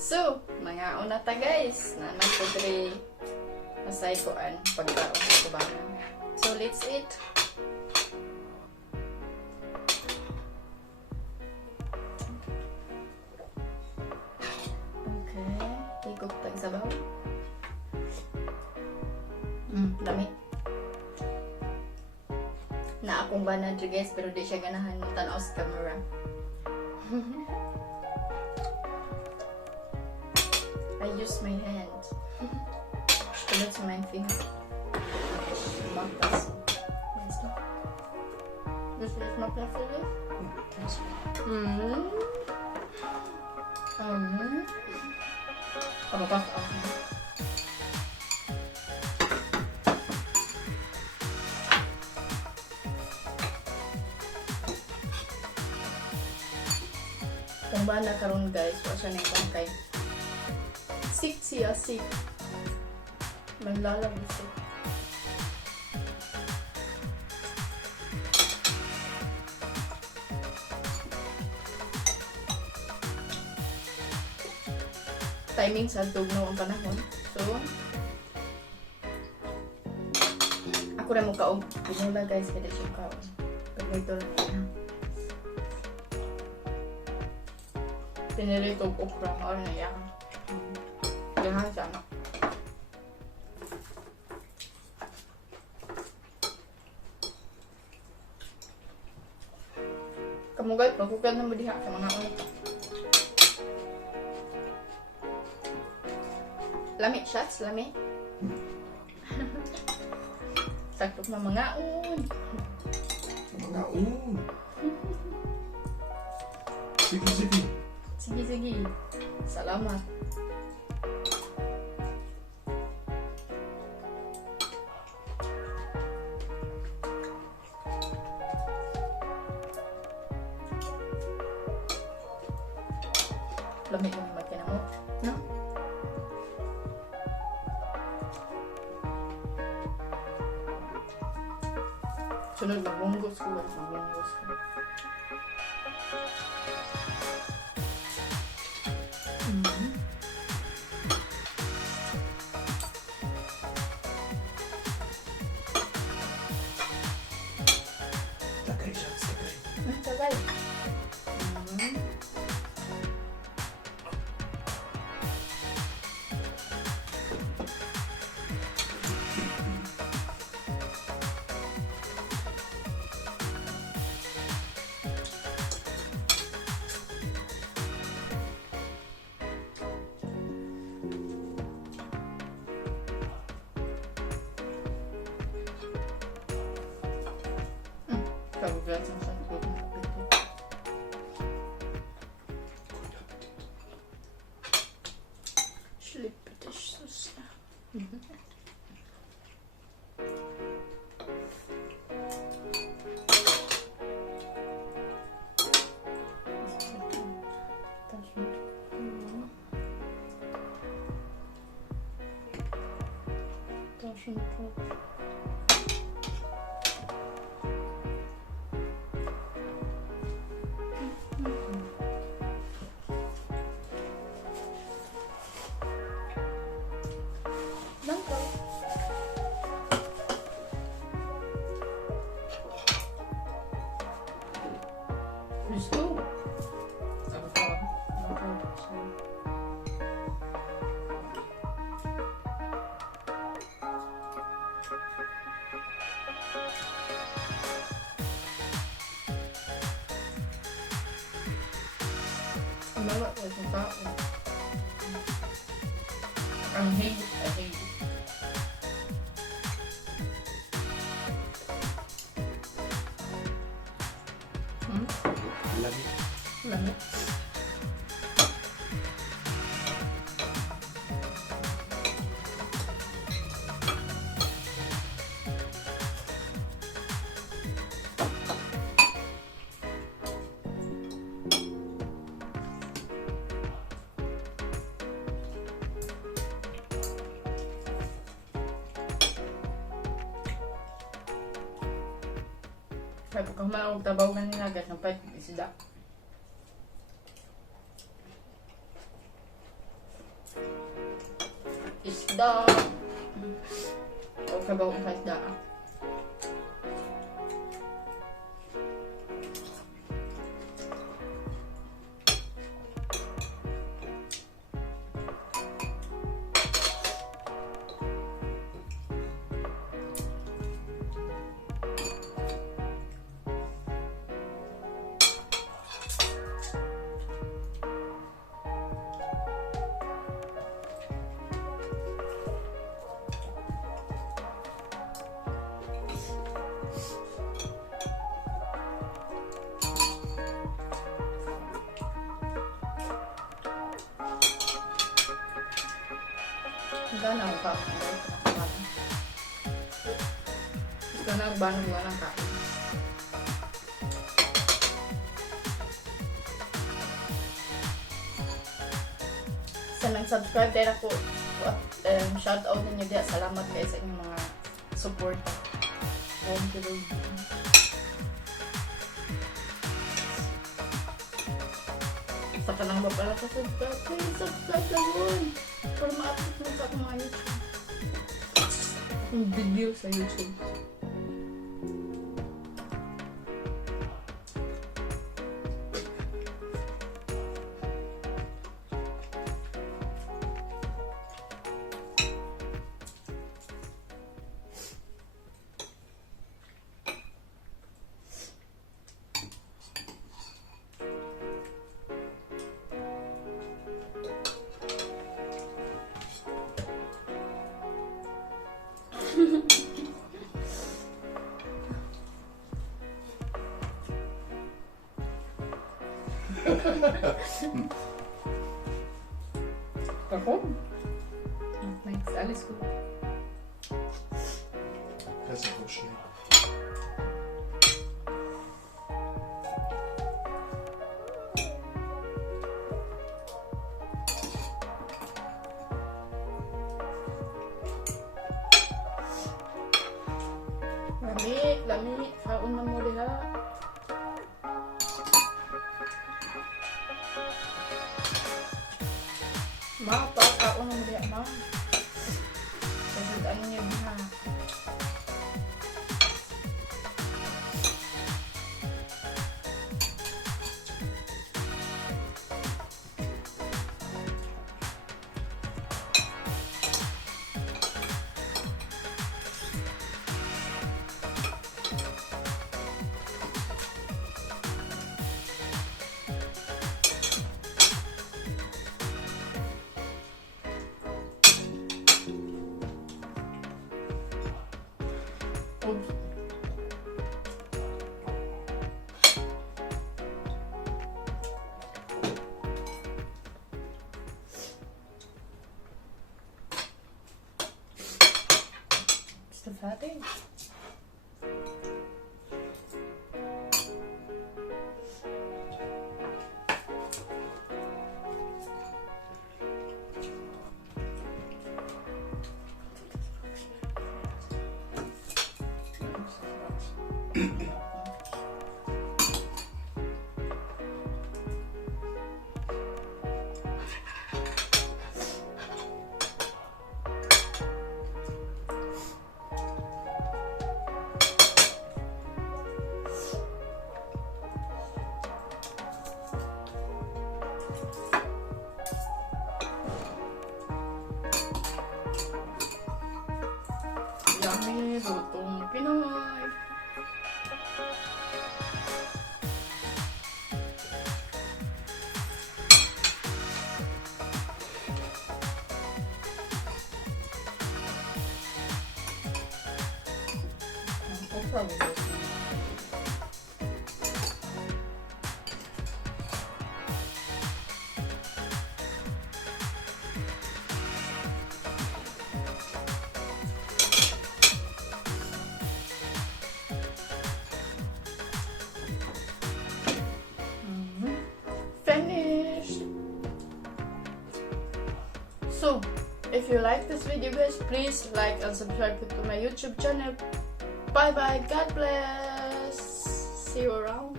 So, mga una ta guys, na nagpudre masay koan pagkaon sa kubanan. So, let's eat. Okay, higop tag sabaw. Dami. Na akong banad guys, pero di siya ganahan mo tanaw sa camera. I use my hand. So that's my finger. Matas. This is my favorite. Apa apa? Kung ba na karon guys, wa siya na yung kay sick siya, sick. Naglalabos siya. Timing sa tugnaw ang panahon. So, ako na mo kaog. Pinula guys, kada siya kaog. Pero ito lang na. Pinili itong okra or na yan. Jangan sana. Kamu guys, lakukan na mo diha sa mga ulit. Lami, shots, lami. Saktok na mga un. Mga un. Sige, sige. Sige, sige. Salamat. Lamig yung makina mo, no? Sunod, magbunggos ko. Magbunggos ko. Tagay siya, tagay. Sabay. Kagulat ang sangkot ng kapito. Slippetis sus na. Let's go. Malak ko itong tao. Ang higit ay higit. Lami. Lami. Sabi ko, maawag tabaw ka nila agad ng pahit ng isda. isda. O kabaw sa isda. Gana ang kain. Gana ang banong nga ng kain. Sa nag-subscribe din ako, shout out ninyo diya. Salamat kayo sa inyong mga support. Thank you. Sa kanang ba pala subscribe, please subscribe lang yun. Para ma-upload mo sa mga YouTube. Yung video sa YouTube. Ako? Next, alis ko. Kasi push niya. Lami, kaon na mo diha. Ma, kaon na mo diha, ma. Pagdaan niyo diha. Oops. Still fatty. Yummy, lutong Pinoy. Okra with this. Finished. So, if you like this video guys, please like and subscribe to my YouTube channel. Bye bye, God bless, see you around.